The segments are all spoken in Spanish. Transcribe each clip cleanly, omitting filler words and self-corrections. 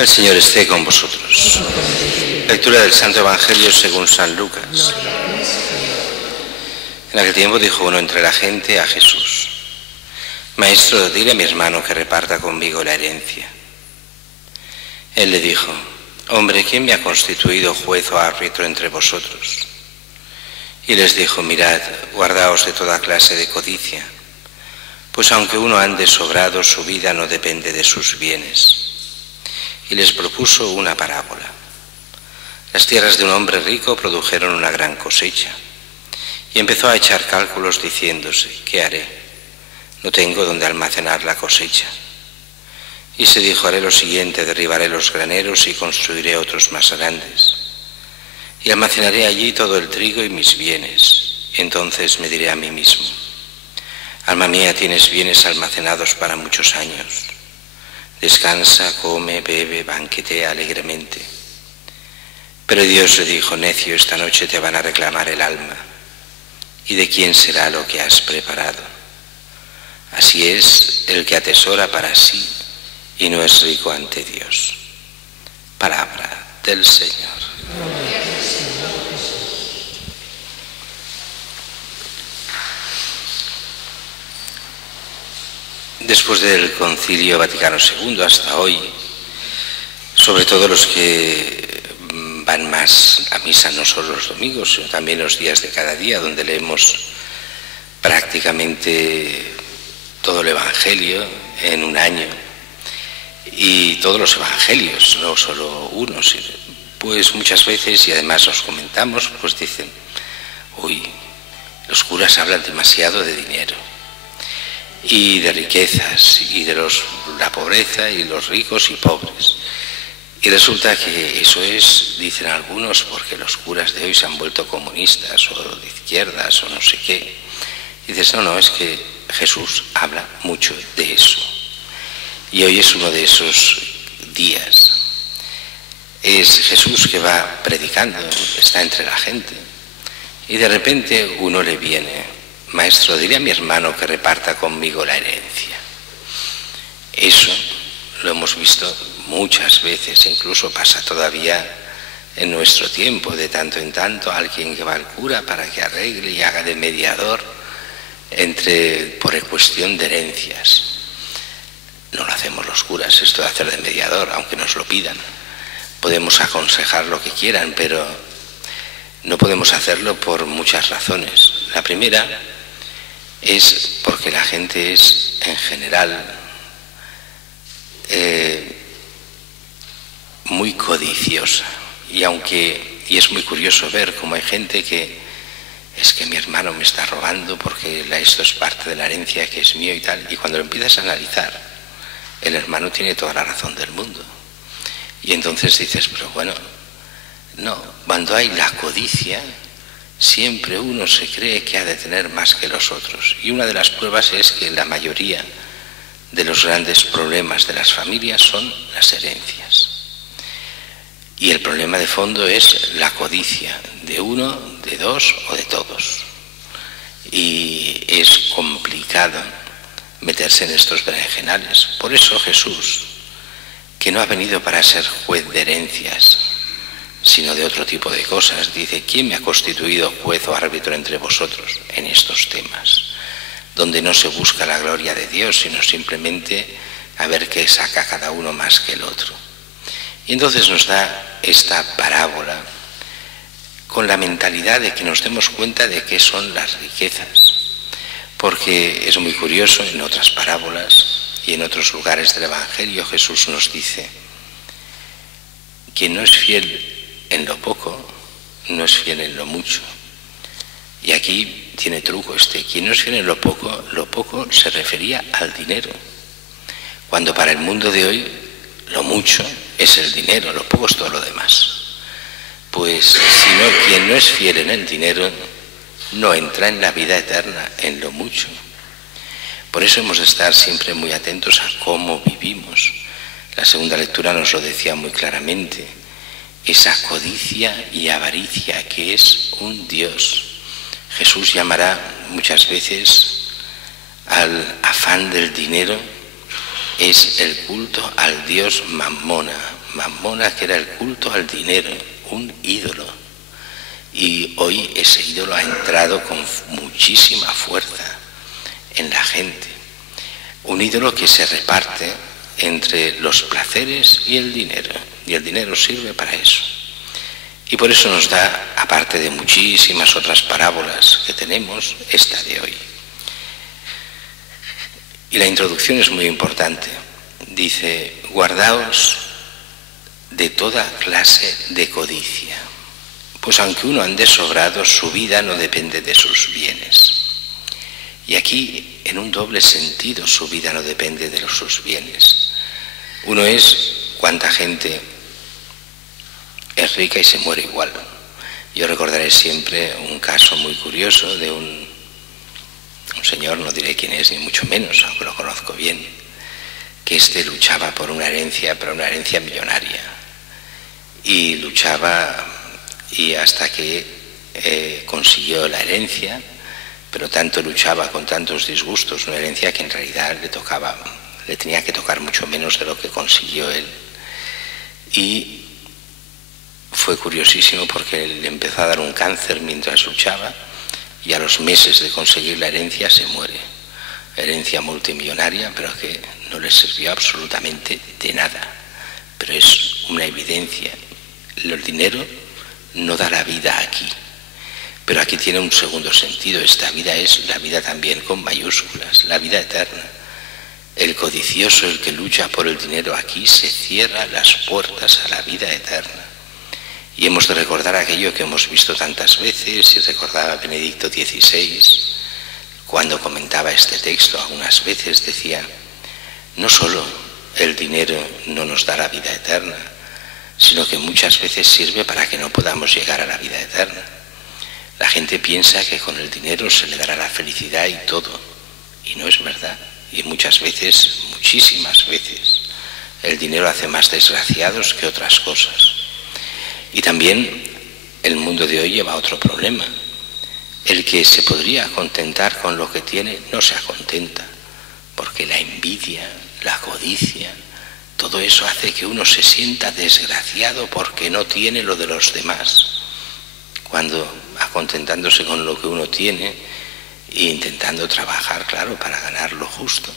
El Señor esté con vosotros. Lectura del Santo Evangelio según San Lucas. En aquel tiempo dijo uno entre la gente a Jesús: Maestro, dile a mi hermano que reparta conmigo la herencia. Él le dijo: Hombre, ¿quién me ha constituido juez o árbitro entre vosotros? Y les dijo: Mirad, guardaos de toda clase de codicia, pues aunque uno ande sobrado, su vida no depende de sus bienes. Y les propuso una parábola. Las tierras de un hombre rico produjeron una gran cosecha, y empezó a echar cálculos diciéndose: ¿qué haré? No tengo donde almacenar la cosecha. Y se dijo: haré lo siguiente: derribaré los graneros y construiré otros más grandes, y almacenaré allí todo el trigo y mis bienes. Entonces me diré a mí mismo: alma mía, tienes bienes almacenados para muchos años. Descansa, come, bebe, banquetea alegremente. Pero Dios le dijo: necio, esta noche te van a reclamar el alma, ¿y de quién será lo que has preparado? Así es el que atesora para sí y no es rico ante Dios. Palabra del Señor. Después del Concilio Vaticano II hasta hoy, sobre todo los que van más a misa no solo los domingos, sino también los días de cada día, donde leemos prácticamente todo el Evangelio en un año, y todos los Evangelios, no solo unos, pues muchas veces, y además los comentamos, pues dicen: uy, los curas hablan demasiado de dinero y de riquezas y de la pobreza y los ricos y pobres. Y resulta que eso es, dicen algunos, porque los curas de hoy se han vuelto comunistas o de izquierdas o no sé qué. Y dices: no, es que Jesús habla mucho de eso. Y hoy es uno de esos días. Es Jesús que va predicando, está entre la gente, y de repente uno le viene: Maestro, dile a mi hermano que reparta conmigo la herencia. Eso lo hemos visto muchas veces, incluso pasa todavía en nuestro tiempo, de tanto en tanto, alguien que va al cura para que arregle y haga de mediador por cuestión de herencias. No lo hacemos los curas, esto de hacer de mediador, aunque nos lo pidan. Podemos aconsejar lo que quieran, pero no podemos hacerlo por muchas razones. La primera es porque la gente es, en general, muy codiciosa. Y es muy curioso ver cómo hay gente que es que mi hermano me está robando porque esto es parte de la herencia que es mío y tal. Y cuando lo empiezas a analizar, el hermano tiene toda la razón del mundo. Y entonces dices: pero bueno, no, cuando hay la codicia, siempre uno se cree que ha de tener más que los otros. Y una de las pruebas es que la mayoría de los grandes problemas de las familias son las herencias. Y el problema de fondo es la codicia de uno, de dos o de todos. Y es complicado meterse en estos berenjenales. Por eso Jesús, que no ha venido para ser juez de herencias, sino de otro tipo de cosas, dice: ¿quién me ha constituido juez o árbitro entre vosotros en estos temas? Donde no se busca la gloria de Dios, sino simplemente a ver qué saca cada uno más que el otro. Y entonces nos da esta parábola con la mentalidad de que nos demos cuenta de qué son las riquezas. Porque es muy curioso, en otras parábolas y en otros lugares del Evangelio, Jesús nos dice: quien no es fiel en lo poco, no es fiel en lo mucho. Y aquí tiene truco quien no es fiel en lo poco se refería al dinero. Cuando para el mundo de hoy lo mucho es el dinero, lo poco es todo lo demás. Pues quien no es fiel en el dinero no entra en la vida eterna, en lo mucho. Por eso hemos de estar siempre muy atentos a cómo vivimos. La segunda lectura nos lo decía muy claramente: esa codicia y avaricia que es un Dios. Jesús llamará muchas veces al afán del dinero es el culto al dios Mamona. Mamona, que era el culto al dinero, un ídolo. Y hoy ese ídolo ha entrado con muchísima fuerza en la gente. Un ídolo que se reparte entre los placeres y el dinero. Y el dinero sirve para eso. Y por eso nos da, aparte de muchísimas otras parábolas que tenemos, esta de hoy. Y la introducción es muy importante. Dice, guardaos de toda clase de codicia, pues aunque uno ande sobrado, su vida no depende de sus bienes. Y aquí, en un doble sentido, su vida no depende de sus bienes. Uno es cuánta gente es rica y se muere igual. Yo recordaré siempre un caso muy curioso de un señor, no diré quién es, ni mucho menos, aunque lo conozco bien, que luchaba por una herencia, pero una herencia millonaria. Y luchaba y hasta que consiguió la herencia, pero tanto luchaba con tantos disgustos, una herencia que en realidad le tenía que tocar mucho menos de lo que consiguió él. Y fue curiosísimo porque le empezó a dar un cáncer mientras luchaba y a los meses de conseguir la herencia se muere. Herencia multimillonaria, pero que no le sirvió absolutamente de nada. Pero es una evidencia. El dinero no da la vida aquí. Pero aquí tiene un segundo sentido. Esta vida es la vida también con mayúsculas, la vida eterna. El codicioso, el que lucha por el dinero aquí, se cierra las puertas a la vida eterna. Y hemos de recordar aquello que hemos visto tantas veces, y recordaba Benedicto XVI, cuando comentaba este texto, algunas veces decía, no solo el dinero no nos da la vida eterna, sino que muchas veces sirve para que no podamos llegar a la vida eterna. La gente piensa que con el dinero se le dará la felicidad y todo, y no es verdad. Y muchas veces, muchísimas veces, el dinero hace más desgraciados que otras cosas. Y también el mundo de hoy lleva otro problema. El que se podría contentar con lo que tiene no se acontenta, porque la envidia, la codicia, todo eso hace que uno se sienta desgraciado porque no tiene lo de los demás, cuando acontentándose con lo que uno tiene e intentando trabajar, claro, para ganar lo justo,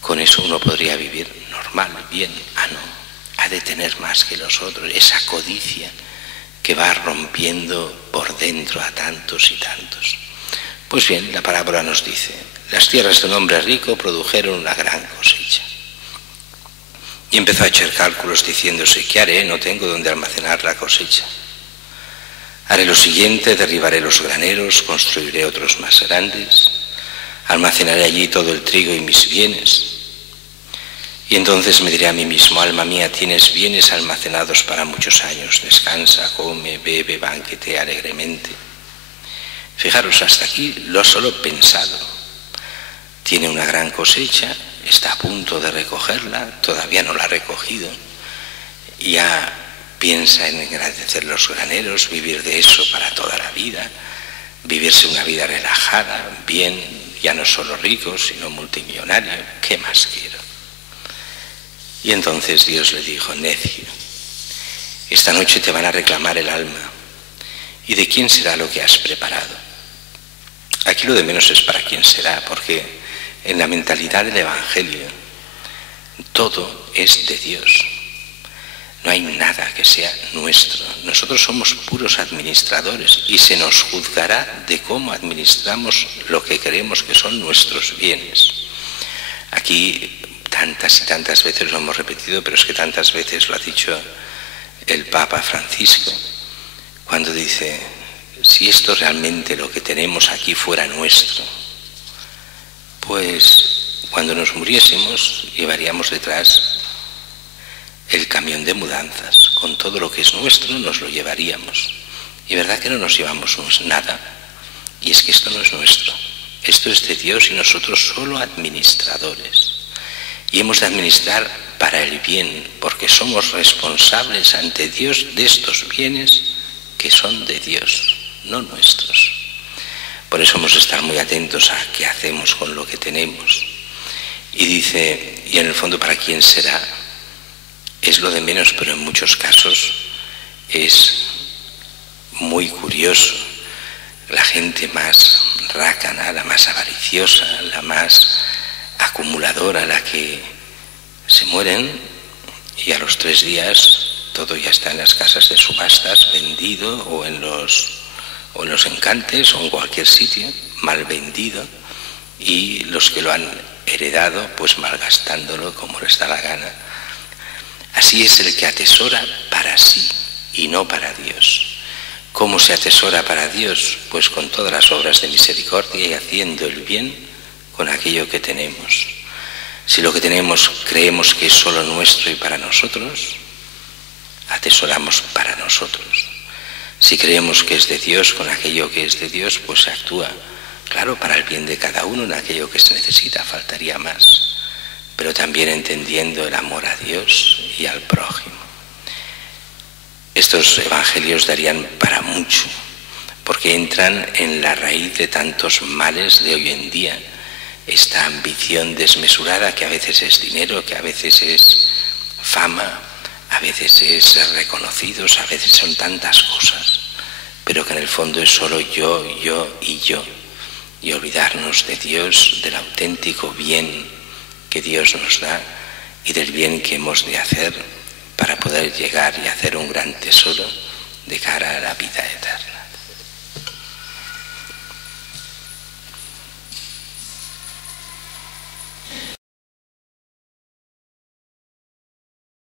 con eso uno podría vivir normal, bien. No, ha de tener más que los otros, esa codicia que va rompiendo por dentro a tantos y tantos. Pues bien, la parábola nos dice, las tierras de un hombre rico produjeron una gran cosecha. Y empezó a echar cálculos diciéndose, ¿qué haré? No tengo donde almacenar la cosecha. Haré lo siguiente, derribaré los graneros, construiré otros más grandes, almacenaré allí todo el trigo y mis bienes. Y entonces me diré a mí mismo, alma mía, tienes bienes almacenados para muchos años, descansa, come, bebe, banquetea alegremente. Fijaros, hasta aquí lo solo pensado. Tiene una gran cosecha, está a punto de recogerla, todavía no la ha recogido. Ya piensa en engrandecer los graneros, vivir de eso para toda la vida, vivirse una vida relajada, bien, ya no solo rico, sino multimillonario. ¿Qué más quiero? Y entonces Dios le dijo, necio, esta noche te van a reclamar el alma. ¿Y de quién será lo que has preparado? Aquí lo de menos es para quién será, porque en la mentalidad del Evangelio todo es de Dios. No hay nada que sea nuestro. Nosotros somos puros administradores y se nos juzgará de cómo administramos lo que creemos que son nuestros bienes. Aquí tantas y tantas veces lo hemos repetido, pero es que tantas veces lo ha dicho el Papa Francisco, cuando dice, si esto realmente lo que tenemos aquí fuera nuestro, pues cuando nos muriésemos llevaríamos detrás el camión de mudanzas, con todo lo que es nuestro nos lo llevaríamos. Y verdad que no nos llevamos nada, y es que esto no es nuestro, esto es de Dios y nosotros solo administradores. Y hemos de administrar para el bien, porque somos responsables ante Dios de estos bienes que son de Dios, no nuestros. Por eso hemos de estar muy atentos a qué hacemos con lo que tenemos. Y dice, y en el fondo, ¿para quién será? Es lo de menos, pero en muchos casos es muy curioso. La gente más rácana, la más avariciosa, la más acumuladora, la que se mueren y a los 3 días todo ya está en las casas de subastas vendido, o en los encantes, o en cualquier sitio, mal vendido, y los que lo han heredado pues malgastándolo como les da la gana. Así es el que atesora para sí y no para Dios. ¿Cómo se atesora para Dios? Pues con todas las obras de misericordia y haciendo el bien con aquello que tenemos. Si lo que tenemos creemos que es solo nuestro y para nosotros, atesoramos para nosotros. Si creemos que es de Dios, con aquello que es de Dios, pues se actúa, claro, para el bien de cada uno en aquello que se necesita, faltaría más, pero también entendiendo el amor a Dios y al prójimo. Estos evangelios darían para mucho, porque entran en la raíz de tantos males de hoy en día. Esta ambición desmesurada, que a veces es dinero, que a veces es fama, a veces es ser reconocidos, a veces son tantas cosas, pero que en el fondo es solo yo y yo, y olvidarnos de Dios, del auténtico bien que Dios nos da y del bien que hemos de hacer para poder llegar y hacer un gran tesoro de cara a la vida eterna.